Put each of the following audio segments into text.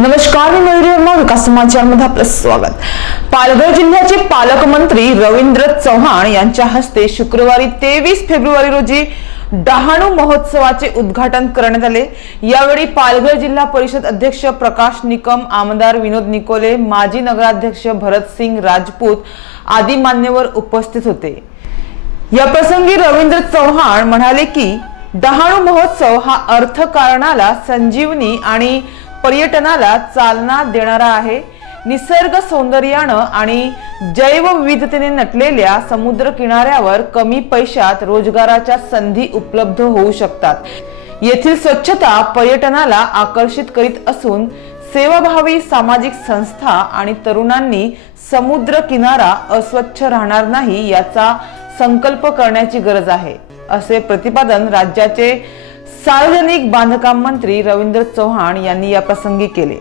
नमस्कार, मी मयुरी वर्मा, विकास समाचारमध्ये आपलं स्वागत। पालघर जिल्ह्याचे पालकमंत्री रवींद्र चव्हाण यांच्या हस्ते शुक्रवारी 23 फेब्रुवारी रोजी डहाणू महोत्सवाचे उद्घाटन करण्यात आले। यावेळी पालघर जिल्हा परिषद अध्यक्ष प्रकाश निकम, आमदार विनोद निकोले, माजी नगराध्यक्ष भरत सिंग राजपूत आदी मान्यवर उपस्थित होते। या प्रसंगी रवींद्र चव्हाण म्हणाले की डहाणू महोत्सव हा अर्थकारणाला संजीवनी आणि पर्यटनाला चालना देणारा आहे। निसर्ग सौंदर्यानं आणि जैवविविधतेने नटलेल्या समुद्र किनाऱ्यावर कमी पैशात रोजगाराच्या संधी उपलब्ध होऊ शकतात। येथील स्वच्छता पर्यटनाला आकर्षित करीत असून सेवाभावी सामाजिक संस्था आणि तरुणांनी समुद्र किनारा अस्वच्छ राहणार नाही याचा संकल्प करण्याची गरज आहे, असे प्रतिपादन राज्याचे सार्वजनिक बांधकाम मंत्री रवींद्र चव्हाण यांनी या प्रसंगी केले।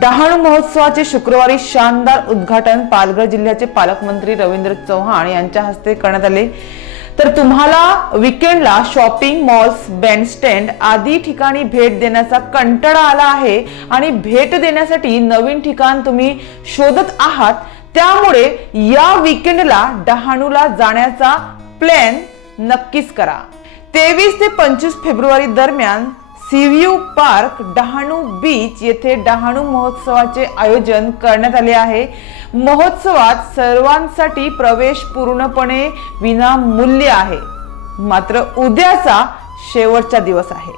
डहाणू महोत्सवाचे शुक्रवारी शानदार उद्घाटन पालघर जिल्ह्याचे पालकमंत्री रवींद्र चव्हाण यांच्या हस्ते करण्यात आले। तर तुम्हाला वीकेंडला शॉपिंग मॉल्स, बँडस्टँड आदी ठिकाणी भेट देण्याचा कंटाळा आला आहे आणि भेट देण्यासाठी नवीन ठिकाण तुम्ही शोधत आहात, त्यामुळे या वीकेंडला डहाणूला जाण्याचा प्लॅन नक्कीच करा। 23 ते 25 फेब्रुवारी दरम्यान सीव्ह्यू पार्क, डहाणू बीच येथे डहाणू महोत्सवाचे आयोजन करण्यात आले आहे। महोत्सवात सर्वांसाठी प्रवेश पूर्णपणे विनामूल्य आहे, मात्र उद्याचा शेवटचा दिवस आहे।